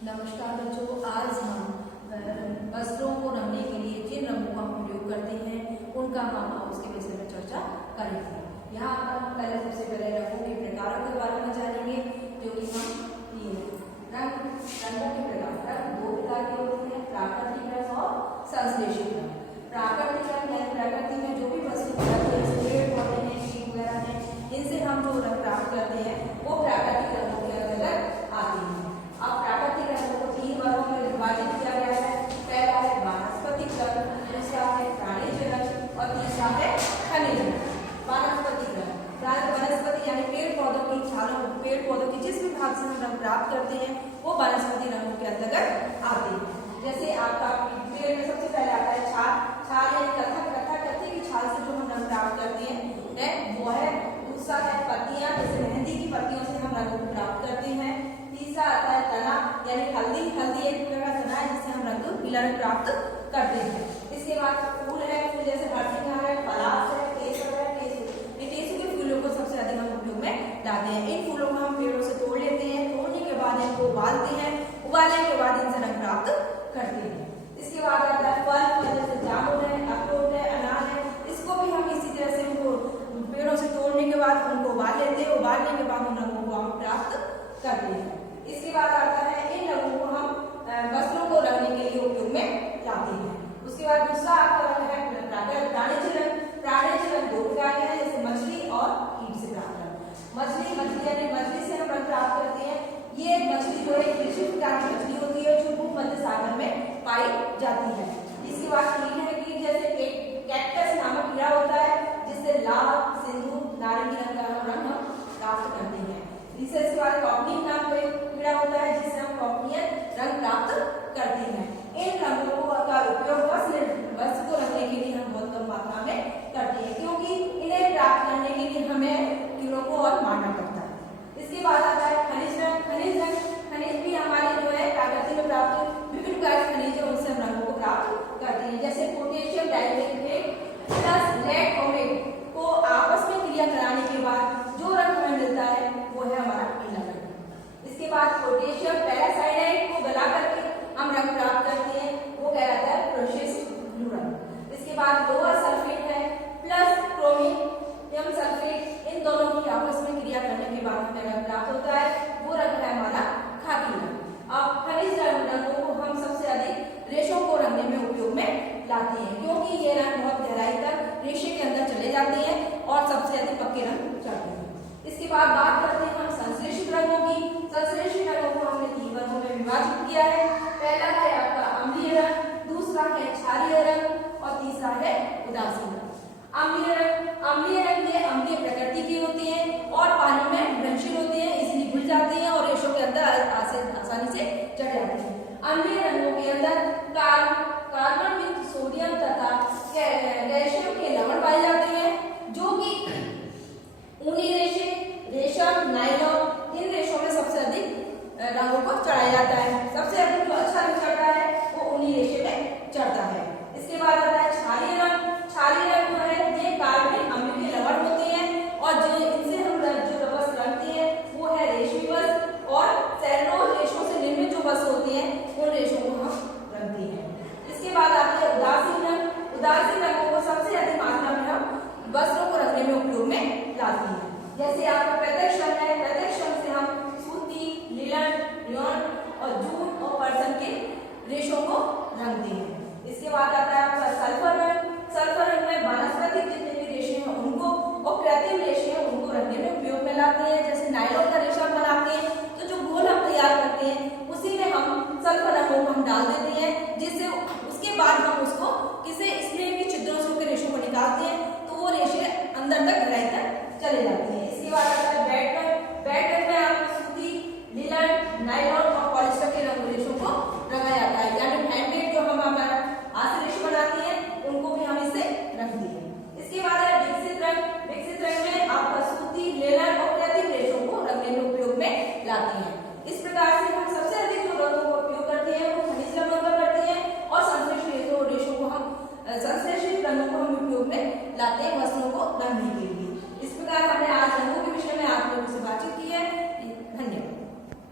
नमस्कार बच्चों, आज हम वस्त्रों को रंगने के लिए जिन रंगों का हम प्रयोग करते हैं उनका हम उसके विषय में चर्चा करेंगे। यहाँ पर हम पहले सबसे पहले रंगों के प्रकारों के बारे में जानेंगे, जो कि हम ये रंगों के प्रकार दो प्रकार के होते हैं, प्राकृतिक रंग और संश्लेषित रंग। प्राकृतिक रंग यानी प्रकृति में जो भी वस्तु पेड़ पौधे हैं, शीट वगैरह है, इनसे हम जो रंग प्राप्त करते हैं वो प्राकृतिक रंगों के अंतर्गत आते हैं। अब प्राकृतिक रंगों को तीन वर्गों में विभाजित किया गया है। पहला है वानस्पतिक रंग, दूसरा है प्राणीज रंग और तीसरा है खनिज रंग। वानस्पतिक रंग वनस्पति यानी पेड़ पौधों की छालों, पेड़ पौधों के जिस भी भाग से हम रंग प्राप्त करते हैं वो वनस्पति रंगों के अंतर्गत आते हैं। जैसे आपका पेड़ में सबसे पहले आता है छाल यानी कत्थे की छाल से जो हम रंग प्राप्त करते हैं वो है। दूसरा है पत्तियां, जैसे मेहंदी की पत्तियों से हम रंग प्राप्त करते हैं। तीसरा आता है तना यानी हल्दी एक प्रकार का तना है जिससे हम रंग पीला रंग प्राप्त करते हैं। इसके बाद फूल है, फूल जैसे हरसिंगा है, पलाश है, केसर है, टेसू के फूलों को सबसे अधिक हम उपयोग में लाते हैं। इन फूलों को हम पेड़ों से तोड़ लेते हैं, तोड़ने के बाद इनको उबालते हैं, उबालने के बाद इनसे रंग प्राप्त करते हैं। इसके बाद आता है फल, जैसे जामुन है, अखरोट है, अनार है, इसको भी हम इसी तरह से उनको पेड़ों से तोड़ने के बाद उनको उबाल लेते हैं, उबालने के बाद उन रंगों को हम प्राप्त करते हैं। इसके बाद आता है इन रंगों को हम वस्त्रों को रंगने के लिए उपयोग में लाते हैं। उसके बाद दूसरा आपका रंग है प्राणीज रंग। प्राणीज रंग दो प्रकार के हैं, जैसे मछली और कीट से प्राप्त रंग। मछली से हम रंग प्राप्त करते हैं। ये मछली जो है कृषि प्रकार की मछली होती है जो भूमध्य सागर में पाई जाती है। इसके बाद कीट है, कीट जैसे कैक्टस नामक कीड़ा होता है जिससे लाल, सिंदूर, नारंगी रंग का रंग हम प्राप्त करते हैं। इसके बाद कॉपनिक नाम का एक कीड़ा होता है जिससे हम कॉपनियन रंग प्राप्त करते हैं। इन रंगों का उपयोग वस्त्र को रंगने के लिए हम बहुत कम मात्रा में करते हैं, क्योंकि इन्हें प्राप्त करने के लिए हमें कीड़ों को और मारना पड़ता है। इसके बाद आता है खनिज रंग। खनिज भी हमारे जो है प्रकृति में प्राप्त विभिन्न प्रकार के खनिज है, उनसे हम रंगों को प्राप्त करते हैं। जैसे potassium dioxide plus lead chromate को आपस में क्रिया कराने के बाद जो रंग हमें मिलता है वो है हमारा पीला रंग। इसके बाद पोटेशियम पेरासाइनाइड को गला करके हम रंग प्राप्त करते हैं, वो कहलाता है प्रोसेस्ड ब्लू रंग। इसके बाद लोअर सल्फेट है प्लस क्रोमियम सल्फेट, इन दोनों की आपस में क्रिया करने के बाद हमें रंग प्राप्त होता है, वो रंग है हमारा खाकी रंग। अब खनिज रंगों को हम सबसे अधिक रेशों को रंगने में उपयोग में लाते हैं, क्योंकि ये रंग बहुत गहराई तक रेशे के अंदर चले जाते हैं और सबसे अधिक पक्के रंग चढ़ते हैं। इसके बाद बात करते हैं हम संश्लेषित रंगों की। संश्लेषित रंगों को हमने तीन वर्गों में विभाजित किया है। पहला है आपका अम्लीय रंग, दूसरा है क्षारीय रंग और तीसरा है उदासीन रंग। अम्लीय रंग ये अम्लीय प्रकृति के होते हैं और पानी में घुलनशील होते हैं, इसलिए घुल जाते हैं और रेशों के अंदर आसानी से चढ़ जाते हैं। अम्लीय रंगों के अंदर कार्बन युक्त सोडियम तथा कैल्शियम के लवण पाए जाते हैं, जो कि ऊनी रेशे, रेशम, नायलॉन, इन रेशों में सबसे अधिक रंगों को चढ़ाया जाता है। सबसे अधिक जो अच्छा रंग चढ़ता है वो ऊनी रेशे में चढ़ता है। इसके बाद आता है क्षारीय रंग। क्षारीय रंग जो है ये कार्बनिक अम्ल के लवण होते हैं और जो इनसे हम जो वस्त्र रंगते हैं वो है रेशमी वस्त्र और सेलुलोज रेशों से निर्मित जो वस्त्र होते हैं उन रेशों को हम रंगते हैं। इसके बाद आते हैं उदासीन रंग। उदासीन रंगों को सबसे अधिक मात्रा में हम वस्त्रों को रंगने में उपयोग में लाते हैं। जैसे आपका प्रत्यक्ष रंग है, प्रत्यक्ष रंग से हम सूती, लिनन, रेयॉन और जूट और पर्सन के रेशों को रंगते हैं। इसके बाद आता है आपका सल्फर रंग। सल्फर रंग में वनस्पतिक जितने भी रेशे हैं उनको और कृत्रिम रेशे हैं उनको रंगने में उपयोग में लाते हैं। जैसे नायलॉन का रेशा बनाते हैं तो जो घोल हम तैयार करते हैं उसी में हम सल्फर रंगों को हम डाल देते हैं, जिससे उसके बाद हम उसको किसी स्नेह के छिद्रों से उसके रेशों को निकालते हैं तो वो रेशे अंदर तक गहराई तक चले जाते हैं। इसके बाद आता है बैट रंग। बैट रंग में आप सूती, लिनन, नायलॉन और पॉलिस्टर के रंग रेशों को रंगा जाता है, यानी हैंडमेड जो हम हमारा हाथ से रेशे बनाते हैं उनको भी हम इससे रंगते हैं। इसके बाद है विकसित रंग। विकसित रंग में आपका सूती, लिनन और कृत्रिम रेशों को रंगने में उपयोग में लाते हैं। इस प्रकार से हम सबसे अधिक जो रंगों का उपयोग करते हैं वो खनिज रंगों का करते हैं और संश्लेषित रेशों को हम संश्लेषित रंगों को हम उपयोग में लाते हैं वस्त्रों को रंगने के लिए। इस प्रकार हमने